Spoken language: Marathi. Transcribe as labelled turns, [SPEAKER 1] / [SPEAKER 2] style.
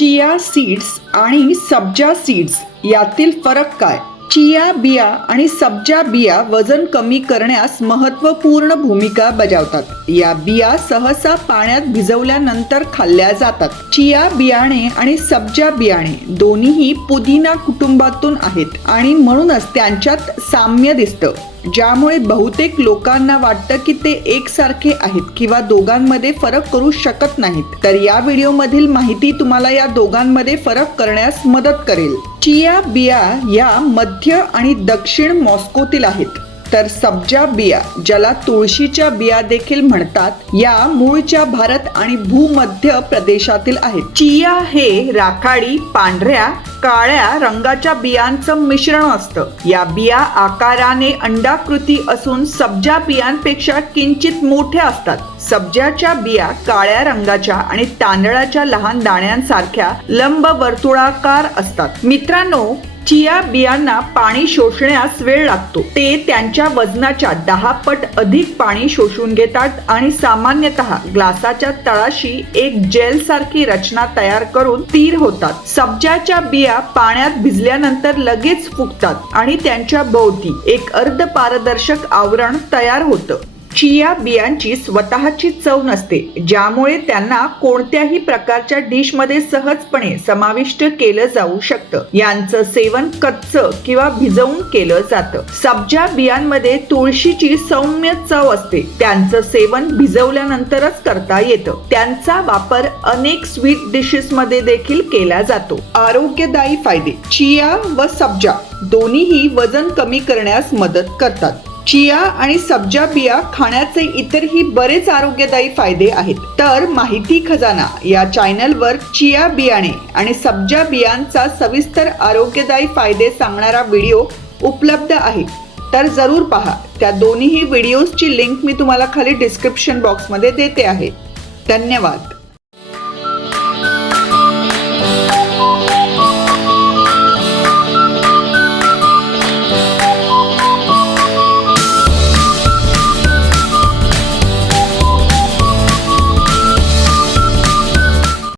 [SPEAKER 1] चिया सीड्स आणि सब्जा सीड्स यातील फरक काय? चिया बिया आणि सब्जा बिया वजन कमी करण्यास महत्त्वपूर्ण भूमिका बजावतात. या बिया सहसा पाण्यात भिजवल्यानंतर खाल्ल्या जातात. चिया बियाणे आणि सब्जा बियाणे दोन्हीही पुदिना कुटुंबातून आहेत आणि म्हणूनच त्यांच्यात साम्य दिसतं. ज्यामुळे बहुतेक लोकांना वाटतं की ते एकसारखे आहेत किंवा दोघांमध्ये फरक करू शकत नाहीत. तर या व्हिडिओमधील माहिती तुम्हाला या दोघांमध्ये फरक करण्यास मदत करेल. चिया बिया या मध्य आणि दक्षिण मॉस्कोतील आहेत. तर सब्जा बिया ज्याला तुळशीच्या बिया देखील म्हणतात या मूळच्या भारत आणि भूमध्य प्रदेशातील आहेत. चिया हे राखाडी पांढऱ्या काळ्या रंगाच्या बियांचं मिश्रण असतं. या बिया आकाराने अंडाकृती असून सब्जा बियांपेक्षा किंचित मोठ्या असतात. सब्जाच्या बिया काळ्या रंगाच्या आणि तांदळाच्या लहान दाण्यांसारख्या लंब वर्तुळाकार असतात. मित्रांनो चिया बियांना पाणी शोषण्यास वेळ लागतो. ते त्यांच्या वजनाच्या दहा पट अधिक पाणी शोषून घेतात आणि सामान्यतः ग्लासाच्या तळाशी एक जेल सारखी रचना तयार करून तीर होतात. सब्जाच्या बिया पाण्यात भिजल्यानंतर लगेच फुगतात आणि त्यांच्या भोवती एक अर्ध पारदर्शक आवरण तयार होतं. चिया बियांची स्वतःची चव नसते ज्यामुळे त्यांना कोणत्याही प्रकारच्या डिशमध्ये सहजपणे समाविष्ट केलं जाऊ शकतं. यांचं सेवन कच्च किंवा भिजवून केलं जातं. सब्जा बियांमध्ये तुळशीची सौम्य चव असते. त्यांचं सेवन भिजवल्यानंतरच करता येतं. त्यांचा वापर अनेक स्वीट डिशेस मध्ये देखील केला जातो. आरोग्यदायी फायदे चिया व सब्जा दोन्हीही वजन कमी करण्यास मदत करतात. चिया आणि सब्जा बिया खाण्याचे इतरही बरेच आरोग्यदायी फायदे आहेत. तर माहिती खजाना या चॅनलवर चिया बियाणे आणि सब्जा बियांचा सविस्तर आरोग्यदायी फायदे सांगणारा व्हिडिओ उपलब्ध आहे. तर जरूर पहा. त्या दोन्हीही व्हिडिओजची लिंक मी तुम्हाला खाली डिस्क्रिप्शन बॉक्समध्ये देते आहे. धन्यवाद.